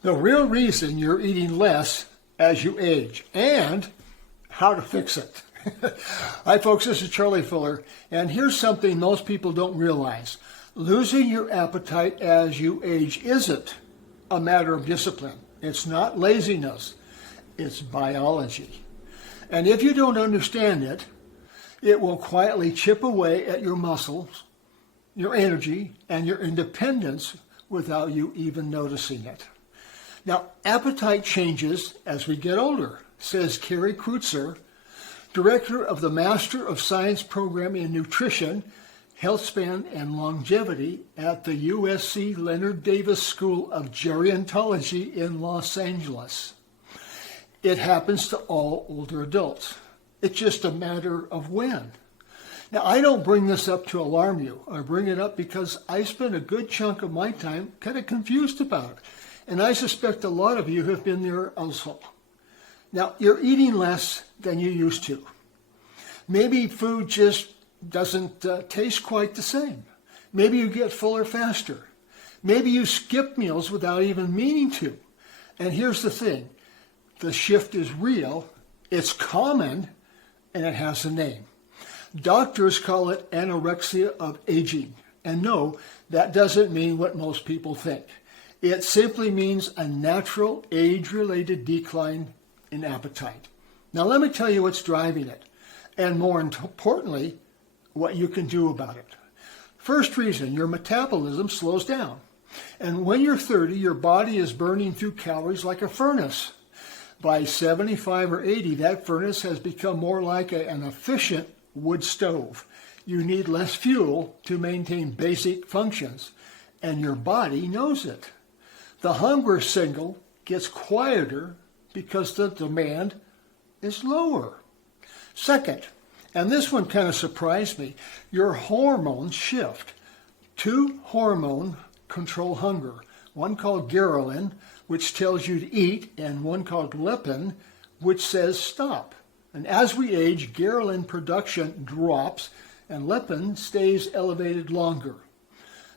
The real reason you're eating less as you age and how to fix it. Hi folks, this is Charlie Fuller, and here's something most people don't realize. Losing your appetite as you age isn't a matter of discipline. It's not laziness. It's biology. And if you don't understand it, it will quietly chip away at your muscles, your energy, and your independence without you even noticing it. Now, appetite changes as we get older, says Carrie Kreutzer, director of the Master of Science program in Nutrition, Health Span, and Longevity at the USC Leonard Davis School of Gerontology in Los Angeles. It happens to all older adults. It's just a matter of when. Now, I don't bring this up to alarm you. I bring it up because I spent a good chunk of my time kind of confused about it. And I suspect a lot of you have been there also. Now, you're eating less than you used to. Maybe food just doesn't taste quite the same. Maybe you get fuller faster. Maybe you skip meals without even meaning to. And here's the thing. The shift is real, it's common, and it has a name. Doctors call it anorexia of aging. And no, that doesn't mean what most people think. It simply means a natural age-related decline in appetite. Now let me tell you what's driving it, and more importantly, what you can do about it. First reason, your metabolism slows down. And when you're 30, your body is burning through calories like a furnace. By 75 or 80, that furnace has become more like an efficient wood stove. You need less fuel to maintain basic functions, and your body knows it. The hunger signal gets quieter because the demand is lower. Second, and this one kind of surprised me, your hormones shift. Two hormones control hunger, one called ghrelin, which tells you to eat, and one called leptin, which says stop. And as we age, ghrelin production drops, and leptin stays elevated longer.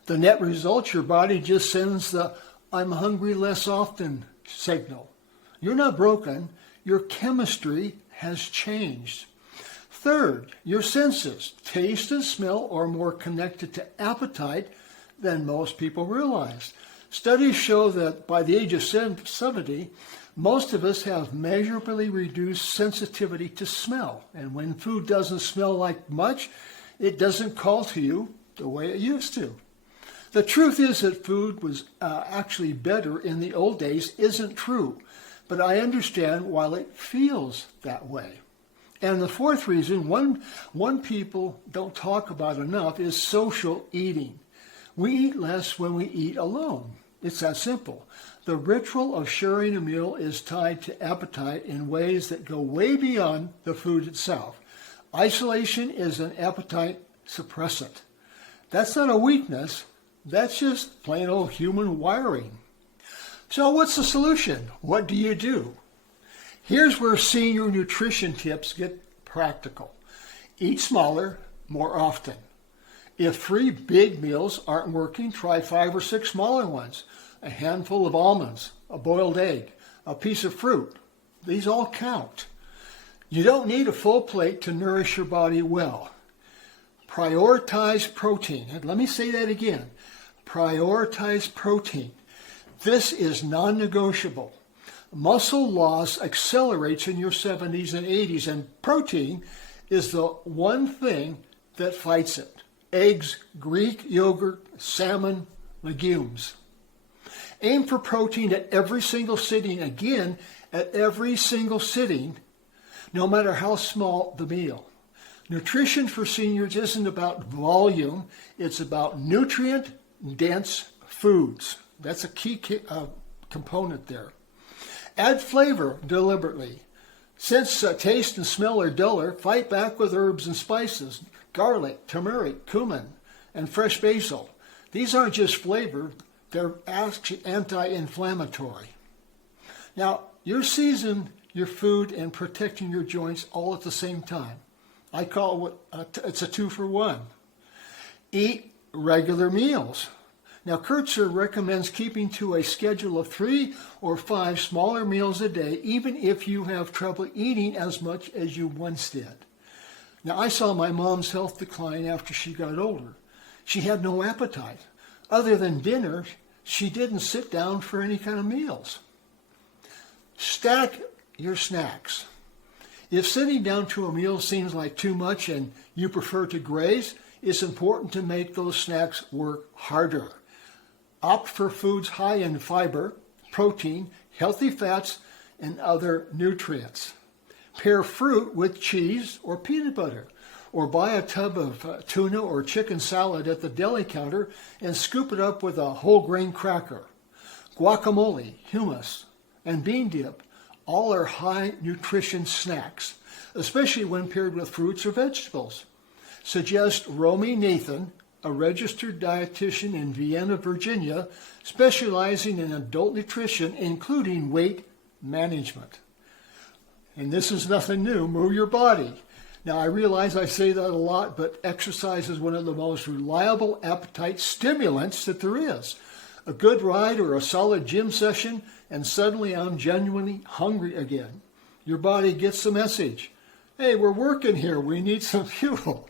The net result, your body just sends the I'm hungry less often signal. You're not broken. Your chemistry has changed. Third, your senses, taste and smell, are more connected to appetite than most people realize. Studies show that by the age of 70, most of us have measurably reduced sensitivity to smell. And when food doesn't smell like much, it doesn't call to you the way it used to. The truth is that food was actually better in the old days isn't true, but I understand why it feels that way. And the fourth reason, one people don't talk about enough, is social eating. We eat less when we eat alone. It's that simple. The ritual of sharing a meal is tied to appetite in ways that go way beyond the food itself. Isolation is an appetite suppressant. That's not a weakness. That's just plain old human wiring. So what's the solution? What do you do? Here's where senior nutrition tips get practical. Eat smaller, more often. If 3 big meals aren't working, try 5 or 6 smaller ones. A handful of almonds, a boiled egg, a piece of fruit. These all count. You don't need a full plate to nourish your body well. Prioritize protein. And let me say that again. Prioritize protein. This is non-negotiable. Muscle loss accelerates in your 70s and 80s, and protein is the one thing that fights it. Eggs, Greek yogurt, salmon, legumes. Aim for protein at every single sitting, again, at every single sitting, no matter how small the meal. Nutrition for seniors isn't about volume, it's about nutrient-dense foods. That's a key component there. Add flavor deliberately. Since taste and smell are duller, fight back with herbs and spices, garlic, turmeric, cumin, and fresh basil. These aren't just flavor, they're actually anti-inflammatory. Now, you're seasoning your food and protecting your joints all at the same time. I call it, it's a 2-for-1. Eat regular meals. Now, Kurtzer recommends keeping to a schedule of 3 or 5 smaller meals a day, even if you have trouble eating as much as you once did. Now, I saw my mom's health decline after she got older. She had no appetite. Other than dinner, she didn't sit down for any kind of meals. Stack your snacks. If sitting down to a meal seems like too much and you prefer to graze, it's important to make those snacks work harder. Opt for foods high in fiber, protein, healthy fats, and other nutrients. Pair fruit with cheese or peanut butter, or buy a tub of tuna or chicken salad at the deli counter and scoop it up with a whole grain cracker. Guacamole, hummus, and bean dip all are high nutrition snacks, especially when paired with fruits or vegetables. Suggest Romy Nathan, a registered dietitian in Vienna, Virginia, specializing in adult nutrition, including weight management. And this is nothing new. Move your body. Now, I realize I say that a lot, but exercise is one of the most reliable appetite stimulants that there is. A good ride or a solid gym session, and suddenly I'm genuinely hungry again. Your body gets the message. Hey, we're working here. We need some fuel.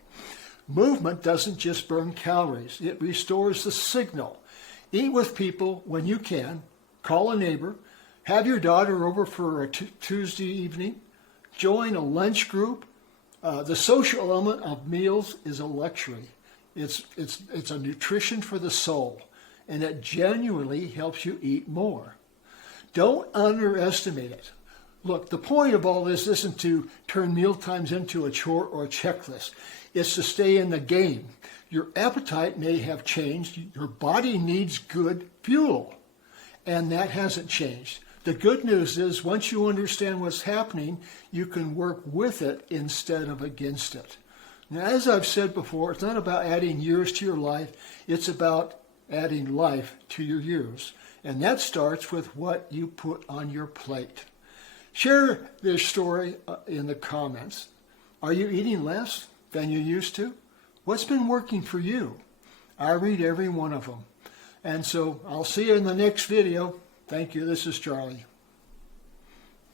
Movement doesn't just burn calories. It restores the signal. Eat with people when you can. Call a neighbor. Have your daughter over for a Tuesday evening. Join a lunch group. The social element of meals is a luxury. It's a nutrition for the soul, and it genuinely helps you eat more. Don't underestimate it. Look, the point of all this isn't to turn meal times into a chore or a checklist. It's to stay in the game. Your appetite may have changed. Your body needs good fuel, and that hasn't changed. The good news is once you understand what's happening, you can work with it instead of against it. Now, as I've said before, it's not about adding years to your life. It's about adding life to your years. And that starts with what you put on your plate. Share this story in the comments. Are you eating less than you used to? What's been working for you? I read every one of them. And so I'll see you in the next video. Thank you. This is Charlie.